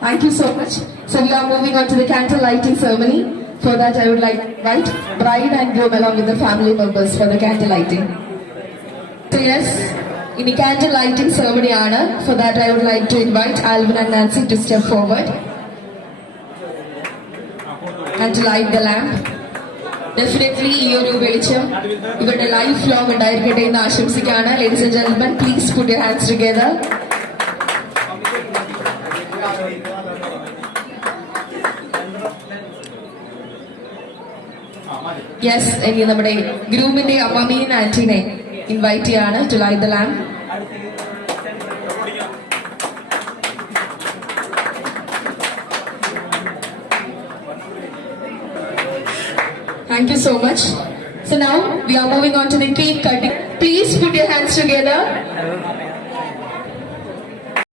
Thank you so much. So we are moving on to the candle lighting ceremony. For that, I would like to invite bride and groom along with the family members for the candle lighting. So yes, in the candle lighting ceremony, Anna. For that, I would like to invite Alvin and Nancy to step forward and to light the lamp. Definitely, ഈ ഒരു വെളിച്ചം ഇവരുടെ life long ഉണ്ടായിരിക്കട്ടെ എന്ന് ആശംസിക്കുകയാണ്. Ladies and gentlemen, please put your hands together. Yes, ഇനി നമ്മുടെ ഗ്രൂമിന്റെ അമ്മീൻ ആന്റിനെ invite ചെയ്യാണ് to light the lamp. Thank you so much. So now we are moving on to the cake cutting. Please put your hands together.